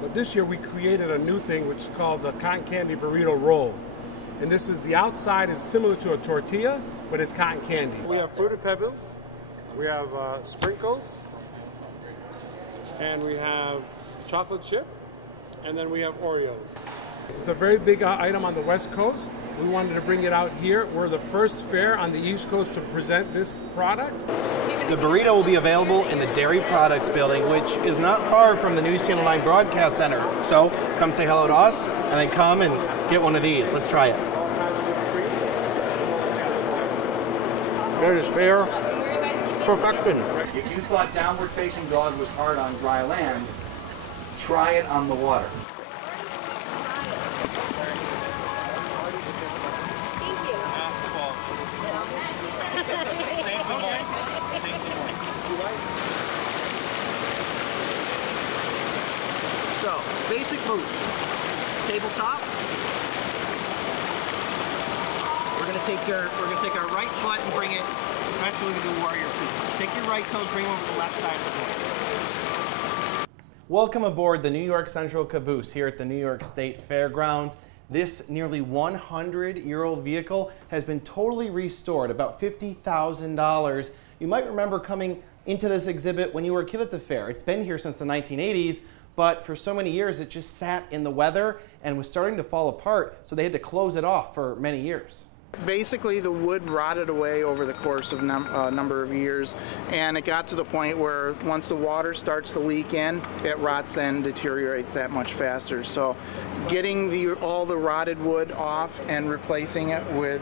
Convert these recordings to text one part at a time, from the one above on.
But this year we created a new thing which is called the cotton candy burrito roll. And this is, the outside is similar to a tortilla, but it's cotton candy. We have Fruity Pebbles, we have sprinkles, and we have chocolate chip, and then we have Oreos. It's a very big item on the West Coast. We wanted to bring it out here. We're the first fair on the East Coast to present this product. The burrito will be available in the Dairy Products building, which is not far from the News Channel 9 Broadcast Center. So come say hello to us, and then come and get one of these. Let's try it. That is fair perfection. If you thought downward-facing dog was hard on dry land, try it on the water. So, basic moves. Tabletop. We're gonna take our right foot and bring it. Eventually, we do warrior feet. Take your right toes, bring them over to the left side of the board. Welcome aboard the New York Central Caboose here at the New York State Fairgrounds. This nearly 100-year-old vehicle has been totally restored, about $50,000. You might remember coming into this exhibit when you were a kid at the fair. It's been here since the 1980s, but for so many years it just sat in the weather and was starting to fall apart, so they had to close it off for many years. Basically, the wood rotted away over the course of a number of years, and it got to the point where once the water starts to leak in, it rots and deteriorates that much faster. So getting all the rotted wood off and replacing it with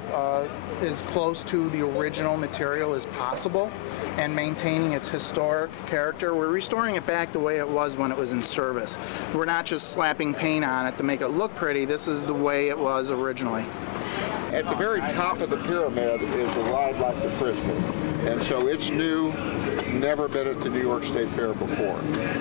as close to the original material as possible and maintaining its historic character. We're restoring it back the way it was when it was in service. We're not just slapping paint on it to make it look pretty. This is the way it was originally. At the very top of the pyramid is a ride like the Frisbee. And so it's new, never been at the New York State Fair before.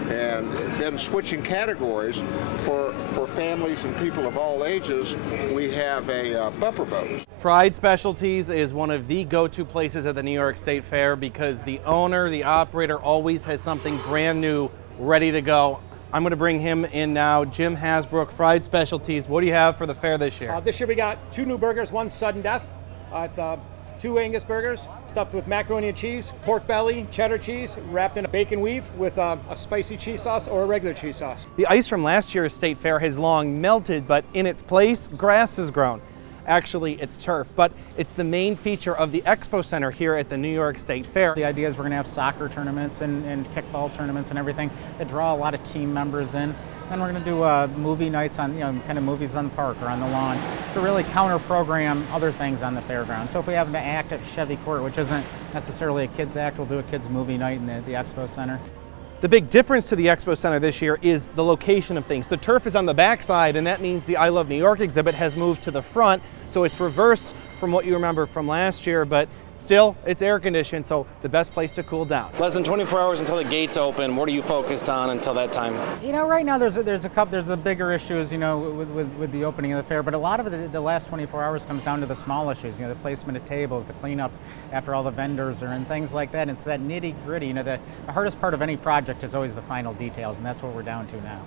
And then switching categories for families and people of all ages, we have a bumper boat. Fried Specialties is one of the go-to places at the New York State Fair because the owner, the operator, always has something brand new ready to go. I'm going to bring him in now. Jim Hasbrook, Fried Specialties. What do you have for the fair this year? This year we got 2 new burgers, 1 sudden death. It's 2 Angus burgers stuffed with macaroni and cheese, pork belly, cheddar cheese, wrapped in a bacon weave with a spicy cheese sauce or a regular cheese sauce. The ice from last year's State Fair has long melted, but in its place, grass has grown. Actually, it's turf, but it's the main feature of the Expo Center here at the New York State Fair. The idea is we're going to have soccer tournaments and kickball tournaments and everything that draw a lot of team members in. Then we're going to do movie nights on, kind of movies on the park or on the lawn to really counter-program other things on the fairground. So if we have an act at Chevy Court, which isn't necessarily a kids act, we'll do a kids movie night in the Expo Center. The big difference to the Expo Center this year is the location of things. The turf is on the backside, and that means the I Love New York exhibit has moved to the front, so it's reversed from what you remember from last year, but still, it's air conditioned, so the best place to cool down. Less than 24 hours until the gates open. What are you focused on until that time? Right now there's the bigger issues, with the opening of the fair, but a lot of the last 24 hours comes down to the small issues, the placement of tables, the cleanup after all the vendors are and things like that. It's that nitty gritty, the hardest part of any project is always the final details, and that's what we're down to now.